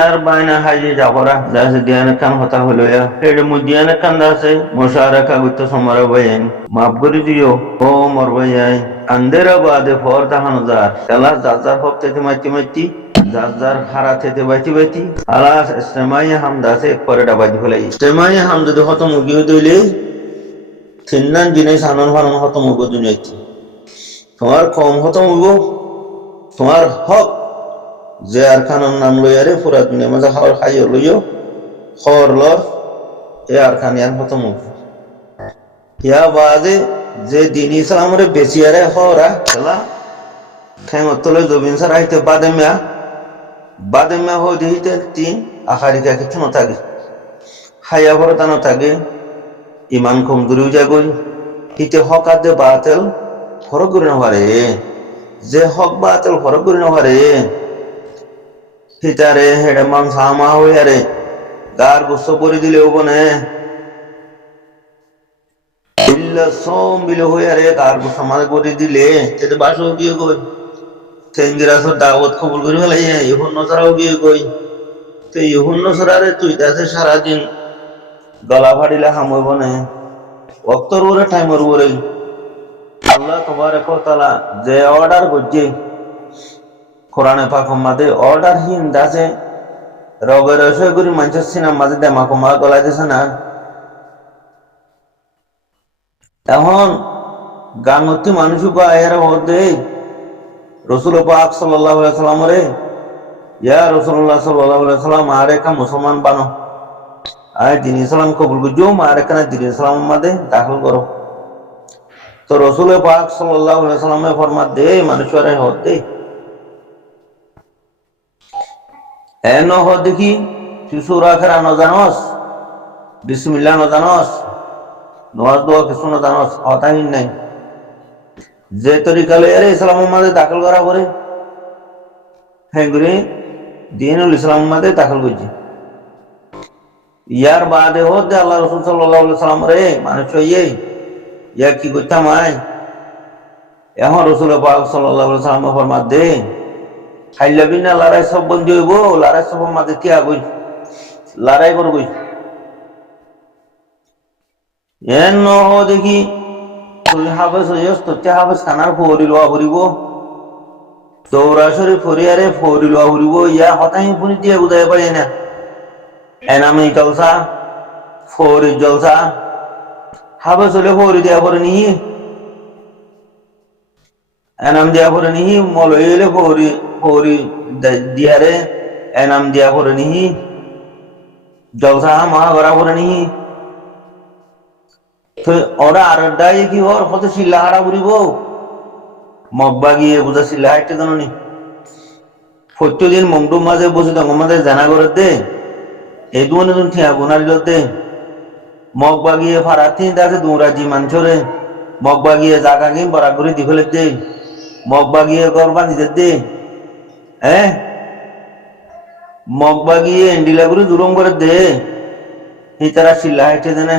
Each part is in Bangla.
আর বাইনা হাইজে যাবরা দাসে দিয়ানে কান হতা হলো ya হেডে মুদিয়ানে কান দাসে মোশারাকা গুত্ত সমরা বয়ান মাফ করে দিও ও মর বয়াই আন্দেরা বাদে ফর দাহানজার তেলা জাজার হপ্তে মাইতি মাইতি জাজার হারা থেকে বাইতি বাইতি আলাস ইস্তেমাই হামদাসে পরে ডাবাজি ফলাই ইস্তেমাই হামদা দে হত মুগি হইলে তিননান জিনিস আনন ফানন হত মুগো দুনিয়াতে তোমার কম হত মুগো তোমার হক যে আর খানের নাম লইয়ারে পুরা দুনিয়া মাঝে খাওয়ার খাইও লইও খর লর এ আর খান ইয়ান হত মুগো ইয়া বাদে যে দিন ইসলামরে বেশিয়ারে হরা খেলা খেমতলে জবিন সার আইতে বাদেমিয়া হো দিতে তিন আখারিকা কিছু না থাকে হায়া ভরতা না থাকে ইমান কমজোরিও যাগই হিতে হক আদে বাতেল ফরক করে না পারে যে হক বাতেল ফরক করে না পারে হিতারে হেডে মান সামা হইয়ারে গার গোসো করে দিলেও বনে ইল্লা সোম বিলে হইয়ারে গার গোসো মাঝে করে দিলে তেতে বাসো গিয়ে কই তেঞ্জিরাসর দাওয়াত কবুল করে ফেলাই ইহুন নসরাও গিয়ে কই তো ইহুন নসরারে তুই তাতে সারাদিন গলা ফাড়িলে হামইব না অক্তর ওরে টাইমর ওরে আল্লাহ তবারক ওয়া তাআলা যে অর্ডার করছে কোরআনে পাক মাঝে অর্ডার হিন দাসে রগের রসয় করি মানুষের সিনার মাঝে দেমা কমা গলায় দিছে না এখন গাঙ্গতি মানুষ আয়ের মধ্যে রসুল পাক সাল্লাল্লাহু আলাইহি সাল্লাম রে ইয়া রাসূলুল্লাহ সাল্লাল্লাহু আলাইহি সাল্লাম আরে কা মুসলমান বানো আয় দিন ইসলাম কবুল করো মারে কানা দিন ইসলাম মাঝে দাখিল করো তো রসুল পাক সাল্লাল্লাহু আলাইহি সাল্লামে ফরমাত দে মানুষরে হতে এনো হ দেখি তুই সূরা খেরা ন জানোস বিসমিল্লাহ ন জানোস নওয়াজ দোয়া কিছু ন জানোস হতাই নাই যে তরিকালে আরে ইসলামের মাঝে দাখিল করা পরে হ্যাঁ করে দিনুল ইসলামের মাঝে দাখিল করছে ইয়ার বাদে হতে আল্লাহ রাসূল সাল্লাল্লাহু আলাইহি সাল্লাম রে মানুষ ইয়া কি করতাম আয় এখন রাসূল পাক সাল্লাল্লাহু আলাইহি সাল্লাম ফরমাত দে খাইলা বিনা লড়াই সব বন্ধ হইব লড়াই সব মাঝে তিয়া গই লড়াই করব এন ন দেখি তুই হাফেজ হইস তো হাফেজ খানার ফরি লওয়া ফুরিব দৌড়াশরি ফরিয়ারে ফরি লওয়া ফুরিব ইয়া হতাই পুনি দিয়ে বুঝাই পারি না এনামি জলসা ফরি জলসা হাফেজ হলে ফরি দেওয়া পরে নিহি এনাম দেওয়া পরে নিহি মলই হলে ফরি দিয়ারে এনাম দেওয়া পরে নিহি জলসা মহা করা পরে নিহি ওরা আর দায় কি ওর কত শিল্লা হারা বুড়িব মগবা গিয়ে বুঝা শিল্লা হাইটে জানি প্রত্যেকদিন মংডুর মাঝে বসে তখন মাঝে জানা করে দে এই দুনে তুমি ঠিয়া গুনার দে মগবা গিয়ে ফারাতি দাসে দুরাজি মানছরে মগবা গিয়ে জাগা গিয়ে বড়া করে দি ফেলে দে মগবা গিয়ে গরবা দিতে দে হ্যাঁ মগবা গিয়ে এন্ডিলা করে দুরম করে দে এই তারা শিল্লা হাইটে দেনে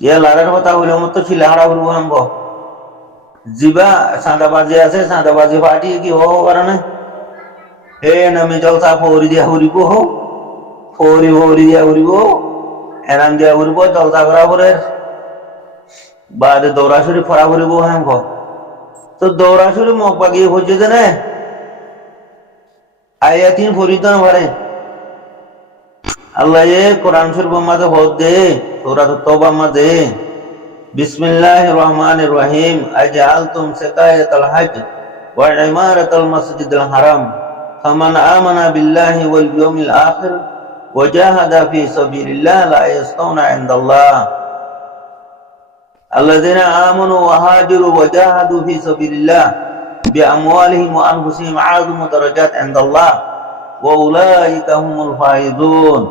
ইয়া লারের কথা হইলে আমার তো শিলাহারা করবো আনব জিবা সাদাবাজি আছে সাদাবাজি পার্টি কি হো কারণে এ নামে জলসা ফৌরি দিয়া ঘুরিব হো ফৌরি দিয়া ঘুরিব এনাম দিয়া ঘুরিব জলসা করা পরে বাদে দৌড়াশুরি ফরা ঘুরিব হ্যাঁ তো দৌড়াশুরি মগ বাগিয়ে হচ্ছে জানে আয়া তিন ফরিদ না পারে আল্লাহ কোরআন শরীফের মাঝে হদ দে সূরাত তাওবা মাঝে বিসমিল্লাহির রহমানির রহিম আজআলতুম সিকায়াতাল হজ ওয়া ইমারাতাল মাসজিদিল হারাম ফামান আমানা বিল্লাহি ওয়াল ইয়াউমিল আখির ওয়া জাহাদা ফি সাবিলিল্লাহ লা ইয়াস্তাউনা ইনদাল্লাহ আল্লাযিনা আমানু ওয়া হাজারু ওয়া জাহাদু ফি সাবিলিল্লাহ বিআমওয়ালিহিম ওয়া আনফুসিহিম আ'যামু দারাজাত ইনদাল্লাহ ওয়া উলাইকা হুমুল ফাইজুন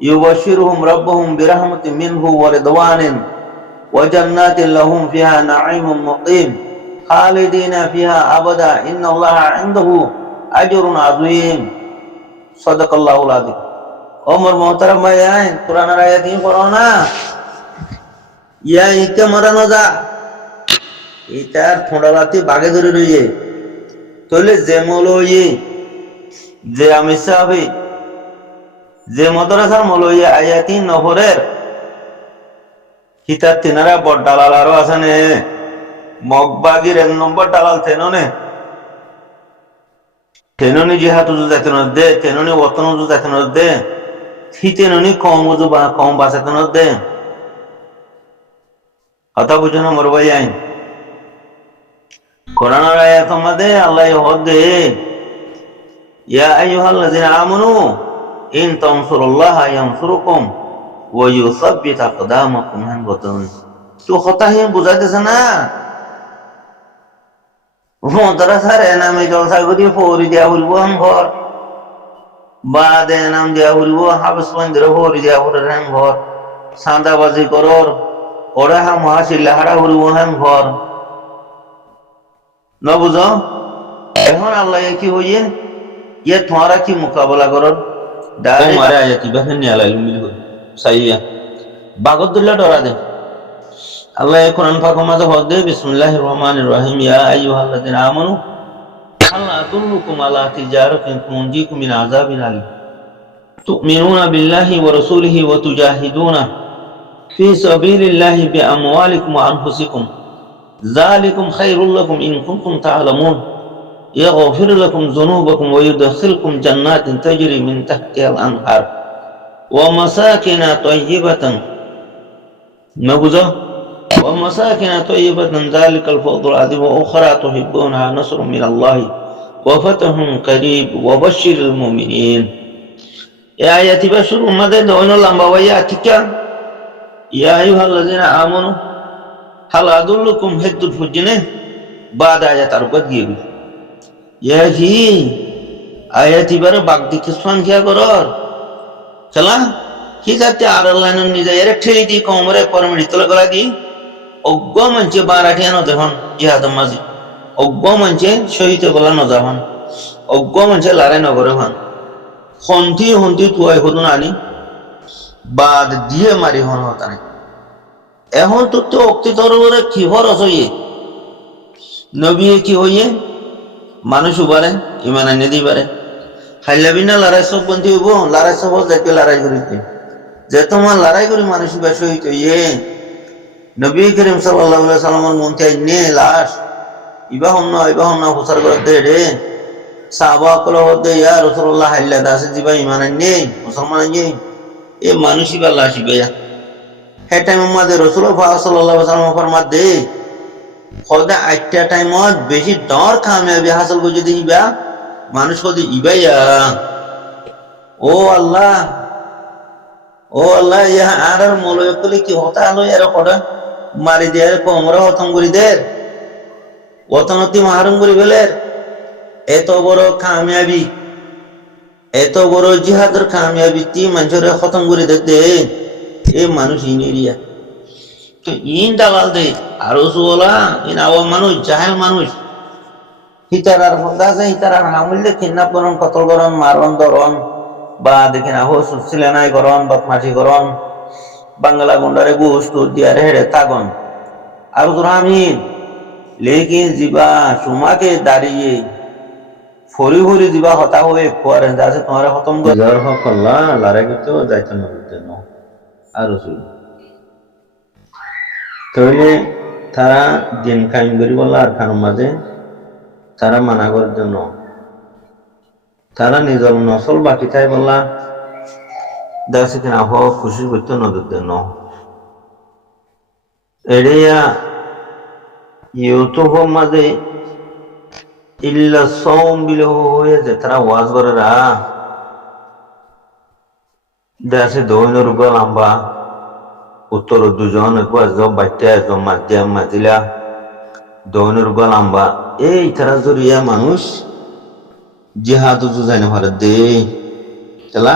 يبشرهم ربهم برحمة منه ورضوان وجنات لهم فيها نعيم مقيم خالدين فيها أبدا إن الله عنده أجر عظيم صدق الله العظيم عمر محترم ভাইয়ান কোরআনের আয়াত কি পড়ো না ইয়া ইতে মরানো যা ইতার থোড়ালাতি বাগে ধরে রইয়ে তলে জেমল হইয়ে যে আমি সাহাবি যে মাদ্রাসার মৌলভী আয়াতি নফরের হিতার তিনারা বড় দালাল আরো আছে নে মগবাগির 1 নম্বর দালাল তেননি জিহাদ উজু যাইতে দে তেননি ওতন উজু যাইতে দে হিতেননি কম উজু বা কম বাঁচাতে দে কথা বুঝো না মোর ভাই আইন কোরআনের আয়াত মধ্যে আল্লাহ হদে ইয়া আইয়ুহাল্লাযিনা আমানু ইন তানসুরুল্লাহা ইয়ানসুরুকুম ওয়া ইউসাব্বিত আকদামাকুম হান বতন তো কথা হে বুঝাইতেছে না মাদ্রাসার এনামে জলসা করি ফৌরি দিয়া হইব ঘর বাদ এনাম দিয়া হইব হাফেজ মন্দির ফৌরি দিয়া হইব ঘর সাদাবাজি করর ওরা হা মহাশিল্লা হারা হইব ঘর না বুঝো এখন আল্লাহ কি হইয়ে ইয়ে তোমারা কি মোকাবেলা করর ডাইরেক্ট মারে আয়াতি বাহে নিয়ালাই মিল সাইয়া বাগদুল্লাহ ডরা দে আল্লাহ কোরআন পাকের মাঝে বলে বিসমিল্লাহির রহমানির রহিম ইয়া আইয়ুহাল্লাযিনা আমানু হাল আদুল্লুকুম আলা তিজারাতিন তুনজিকুম মিন আযাবিন আলিম তুমিনুনা বিল্লাহি ওয়া রাসূলিহি ওয়া তুজাহিদুনা ফি সাবিলিল্লাহি বিআমওয়ালিকুম ওয়া আনফুসিকুম যালিকুম খায়রুল লাকুম ইন কুনতুম তা'লামুন ইয়াগফির লাকুম যুনুবাকুম ওয়া ইউদখিলকুম জান্নাতিন তাজরি মিন তাহতিহাল আনহার ওয়া মাসাকিনা তাইয়্যিবাতান নবুজা ومساكن طيبة ذلك الفضل العظيم وأخرى تحبونها نصر من الله وفتح قريب وبشر المؤمنين يا آيات بشر مدد دون الله وياتك يا أيها الذين آمنوا هل أدلكم هد الفجنة بعد آيات أربعة جيب يا هي آيات بر بعد كسفان كيا قرار چلا কি যাতে আর আল্লাহ নিজের ঠেলি দি কোমরে পরমড়ি তোলা গলা দি অজ্ঞ মঞ্চে বারাঠিয়া ন দেখুন জিহাদম মাঝে অজ্ঞ মঞ্চে শহীদ বলা ন যাহন অজ্ঞ মঞ্চে লারে নগরে হন হন্তি তুয়াই হদুন আনি বাদ দিয়ে মারি হন হতানে এখন তো অক্তি তরবরে কি হরস হইয়ে নবী কি হইয়ে মানুষ উবারে ইমান আনি দিবারে হাইলাবিনা লড়াই সব বন্ধি হইব লড়াই সব যাকে লড়াই করিতে যে তোমার লড়াই করি মানুষ বেশ হইতে ইয়ে নবী করিম সাল্লাল্লাহু আলাইহি সাল্লামের মনতে নে লাশ ইবা হন্ন হুসার করে দে রে সাহাবা কল হতে ইয়া রাসূলুল্লাহ হাল্লা দাস জিবা ঈমান নে মুসলমান নে এ মানুষ ইবা লাশ ইবা হে টাইম মধ্যে রাসূলুল্লাহ সাল্লাল্লাহু আলাইহি সাল্লাম ফরমা দে খোদা আইটা টাইমত বেশি দর কামিয়াবি হাসিল করে যদি ইবা মানুষ কদি ইবাইয়া ও আল্লাহ ইয়া আর মৌলবি কলি কি হতা হলো এর কটা মারি দেয়ার কোমরা হতম করি দের অতনতি মাহারুম করি বেলের এত বড় কামিয়াবি এত বড় জিহাদের কামিয়াবি তি মানুষের খতম করে দে এ মানুষ ইনেরিয়া তো ইন দালাল দে আরো সুলা ইন আওয়াম মানুষ জাহেল মানুষ হিতারার ফন্দা আছে হিতারার হামুল্লে কিডন্যাপ করন কতল করন মারন ধরন বা দেখেন আহো সুসিলেনাই করন বদমাশি করন বাংলা গুন্ডারে ঘুষ তো দিয়ারে হেড়ে তাগন আব্দুর হামিদ লেকিন জিবা সুমাকে দাঁড়িয়ে ফরি জিবা হতা হয়ে পরে যাচ্ছে তোমার খতম করে হকল্লা লারে কিন্তু যাইতে না আর তাহলে তারা দিন কায়েম করি বললা আর খান মাঝে তারা মানা করার জন্য তারা নিজের নসল বাকি তাই বললা দেখছে কিনা হ খুশি করতে নজর দেন এড়িয়া ইউটিউবের মাঝে ইল্লা সৌম বিলে হয়েছে তারা ওয়াজ করে রা দেখছে দৈনের উপর লম্বা উত্তর দুজন একজন বাচ্চা একজন মাতিলা দৈনের উপর লম্বা এই তারা জড়িয়া মানুষ জিহাদ যায় না ভারত দে চলা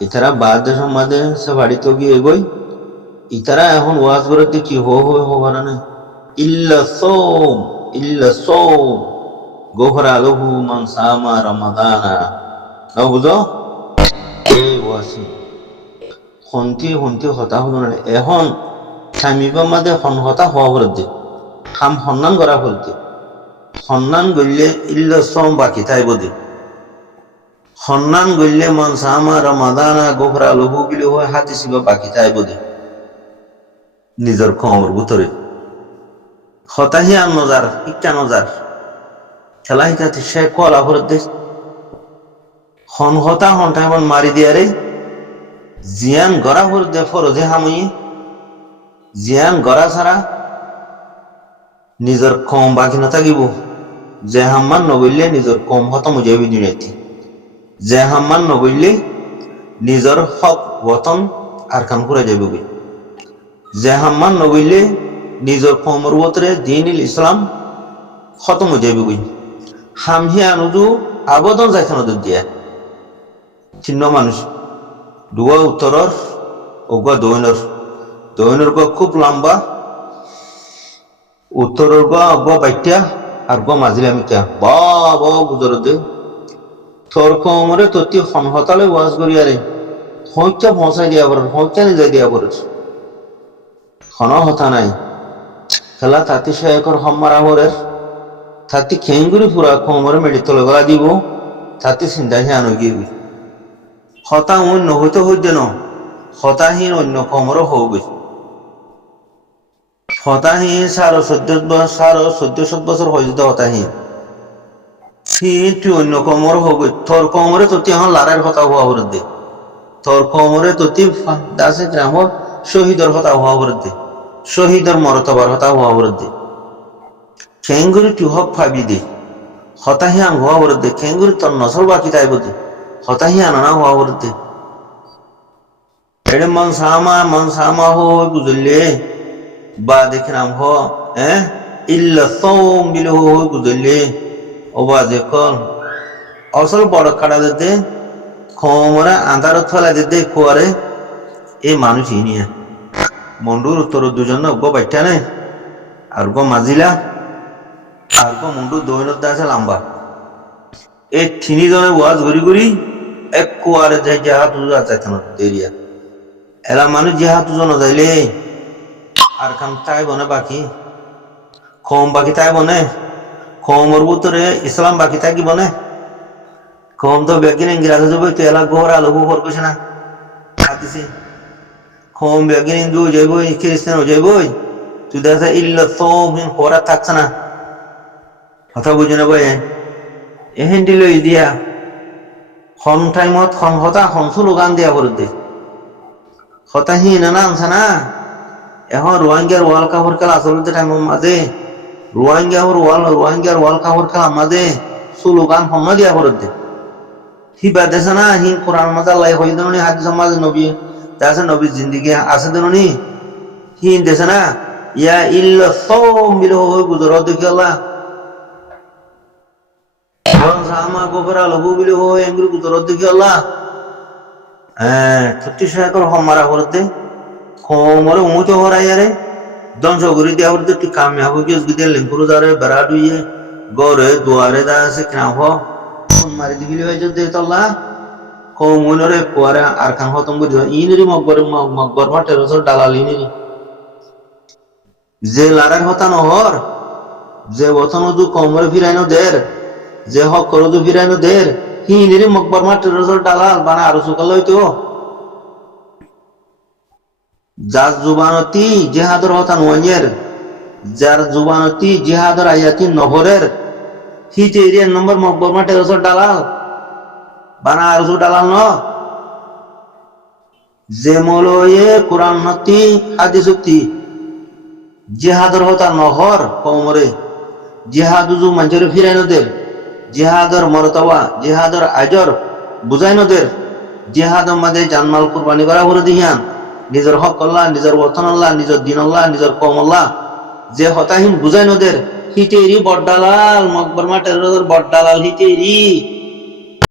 ইতারা বাদ দেশের মাঝে সে বাড়িতে গিয়ে এগোই ইতারা এখন ওয়াজ করে কি হবার না ইল্লা সৌম গোহরা লহু মান সামা রমাদানা না বুঝো এই ওয়াসি হন্তি হতা হলো না এখন স্বামীবার মাঝে হতা হওয়া করে দে খাম সন্ধান করা করে দে সন্ধান করলে ইল্লা সৌম বাকি তাই বোধে সন্মান গল্লে মন সামা রমাদানা গোফরা লহু বিলে হয় হাতি শিবা বাকি চাইব দে নিজের কমর ভিতরে হতাহি আর নজার ইটা নজার খেলা হিতাতে সে কলা ভরত দে হন হতা হন টাইমন মারি দিয়া রে জিয়ান গড়া ভরত দে ফরজে হামুই জিয়ান গড়া ছাড়া নিজের কম বাকি নাথাকিব যে হাম্মান নবইলে নিজের কম হতম যাবি দুনিয়াতে যে হাম্মান নবইলে নিজের হক বতন আর কাম করে যাবে বই যে হাম্মান নবইলে নিজের কমর বতরে দিন ইসলাম খতম হয়ে যাবে বই হামহিয়া নদু আবেদন যাইতে নদী দিয়া চিহ্ন মানুষ দুয়া উত্তরর ওগুয়া দৈনর গা খুব লম্বা উত্তরের গা অগুয়া বাইটিয়া আর গা মাঝিলা মিটা বা গুজর দে তোর কমরে ততি হতালে ওয়াজ করিয়ারে হইটা পৌঁছাই দিয়া পড়ে হইটা নিজে দিয়া পড়ে হন হতা নাই খেলা তাতি শেখর হম্মারা হরের তাতি খেঙ্গুরি পুরা কমরে মেডি তলে গলা দিব তাতি চিন্তা হিয়ান হয়ে গিয়ে হতা অন্য হইতে হইতে ন হতাহীন অন্য কমরও হবি হতাহীন 14.5 বছর হয়ে যেত হতাহীন তুই অন্য কমর হবি তোর কমরে তো এখন লারের হতা হওয়া করে দে তোর কমরে তো দাসে গ্রাম শহীদের হতা হওয়া করে দে শহীদের মরতবার হতা হওয়া করে দে খেঙ্গুরি তুই হক ভাবি দে হতাহিয়ান হওয়া করে দে খেঙ্গুরি তোর নসল বাকি তাই বলতে হতাহিয়ান আনা হওয়া করে দে এড়ে মন সামা হো বুঝলে বা দেখলাম হ ইল্লা সোম বিল হো বুঝলে ওবা দেখল আসল বড় কাটা দিতে খমরা আন্ধার ফেলা দিতে খোয়ারে এই মানুষই নিয়ে মন্ডুর উত্তর দুজন গো বাইটা নেই আর গো মাজিলা আর গো মন্ডু দৈনত আছে লম্বা এই তিনজনে ওয়াজ ঘুরি এক কুয়ারে যাই যাহা তুজ আছে দেরিয়া এলা মানুষ যাহা তুজন যাইলে আর কাম তাই বনে বাকি কম বাকি তাই বনে কমর ভিতরে ইসলাম বাকি থাকি বনে কম তো বেগিন ইংরাজি যাবে তো এলা গোর আলো গোর কইছে না হাদিসে কম বেগিন হিন্দু যাইব খ্রিস্টান যাইব তুই দেখা ইল্লা সোমিন কোরা থাকছ না কথা বুঝে না ভাই এহেন দিল দিয়া হন টাইমত হন হতা হন স্লোগান দিয়া করে দে হতাহীন না আনছে না এখন রোহিঙ্গার ওয়ার্ল্ড কাপের খেলা আসলে টাইমের মাঝে রোহিঙ্গার ওয়ার্ল্ড কাপের খেলা মাঝে স্লোগান হন দিয়া করে দে হিবা দেশে না হিন কোরআন মাঝে আল্লাহ হয়ে দেনি হাদিস মাঝে নবী তাছে নবীর জিন্দিগি আছে দেনি হিন দেশে না ইয়া ইল্লা সোম বিল হই গুজর দেখি আল্লাহ সামা গোবরা লঘু বিল হই এঙ্গুরি গুজর দেখি আল্লাহ ছত্রিশ একর হমারা করতে খমরে উমুতে হরাইয়ারে ধ্বংস করে দেওয়া করতে তুই কামিয়াব গিয়ে গিয়ে লিঙ্কুরু দারে বেড়া ডুইয়ে গড়ে দুয়ারে দা আছে কিনাফ মারি দিবি হয়েছে দেতল্লা কমুনরে কুয়ারে আর খান হতম বুঝি ইনিরি মকবর মা 1300 ডালাল ইনিরি যে লারার হতা নহর যে বতন দু কমরে ফিরাইনো দের যে হক করো দু ফিরাইনো দের ইনিরি মকবর মা 1300 ডালাল বানা আরো সুকাল হইতো যার জুবানতি জিহাদর হতা নোয়াইয়ের যার জুবানতি জিহাদর আয়াতি নহরের হিতে এরিয়ার নম্বর মকবর মা 1300 ডালাল বানা আরো ডালাল ন যে মলয়ে কোরআন নতি হাদিস উক্তি জিহাদর হতা নহর কমরে জিহাদুজু মঞ্জুর ফিরাইনদের জিহাদর মরতবা জিহাদর আজর বুঝাইনদের জিহাদর মাঝে জানমাল কুরবানি করা করে দিয়ান নিজের হক আল্লাহ নিজের ওতন আল্লাহ নিজের দিন আল্লাহ নিজের কম আল্লাহ যে হতাহীন বুঝাইনদের হিতেরি বড় ডালাল মকবর মা 1300 বড় ডালাল হিতেরি